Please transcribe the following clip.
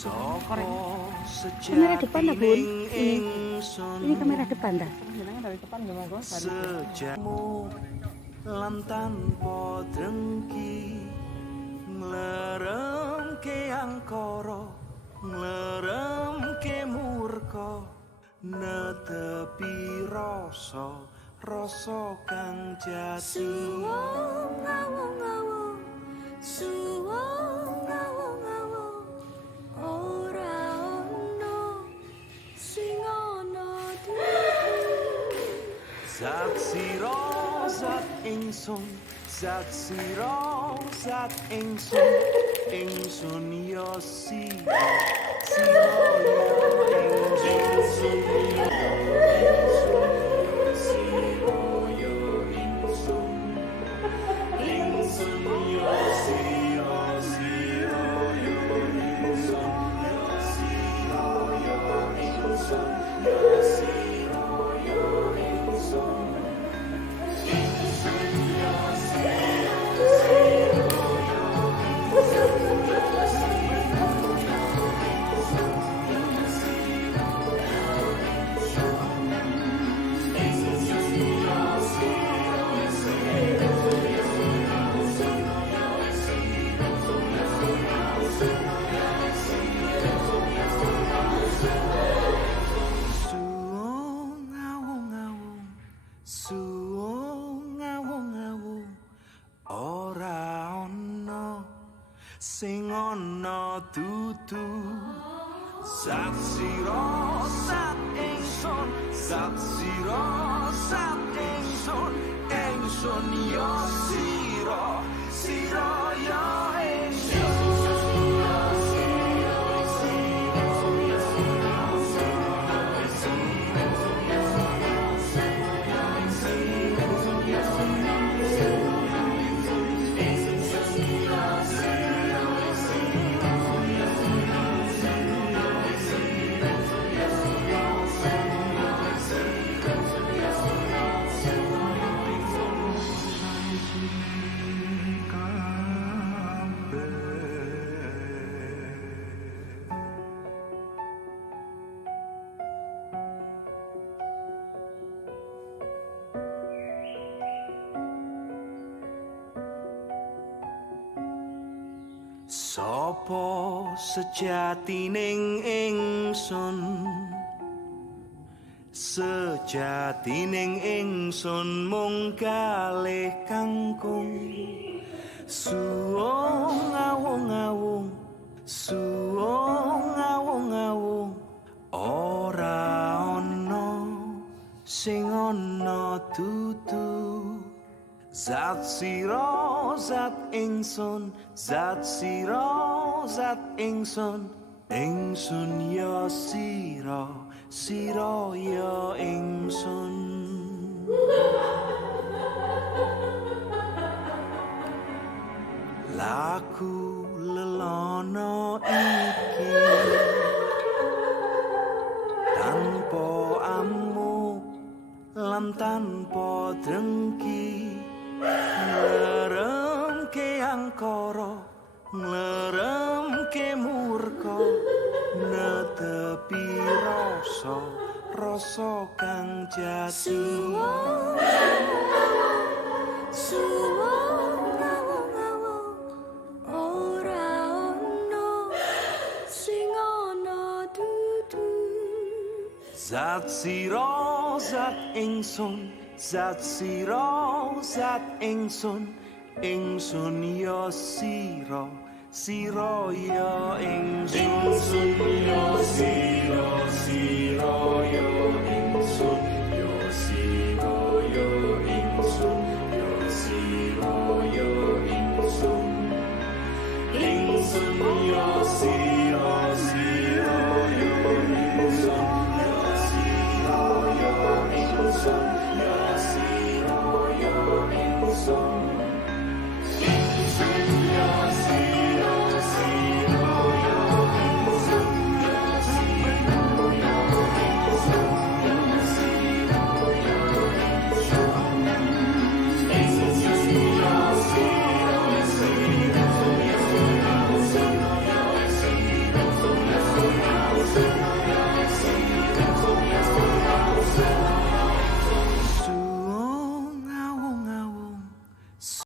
Kamera depan dah bun. Ini kamera depan dah. Dari depan gimana bos? Sejamu lan tanpa drengki ngleremke angkara ngleremke murka netepi rasa kang jati Suwung ngawung-ngawung, suwung ngawung-ngawung, ora ono sing ana dudu. Zat sira zat ingsun zat sira zat ingsun yo sira yo ingsun sing ana dudu zat sira zat ingsun zat sira zat ingsun yo sira yo Sopo sejatining ingsun sejatining ingsun mung kalih kangkung suwung ngawung-ngawung suwung ngawung-ngawung ora ana sing ana dudu zat sira zat ingsun zat sira zat ingsun yo sira yo ingsun laku lelono iki tanpa amuk lan tanpa drengki ngleremke angkara ngleremke murka netepi rasa kang jati Suwung ngawung-ngawung, ora ono sing ana dudu. zat sira zat ingsun zat sira zat ingsun yo sira yo ingsun yo sira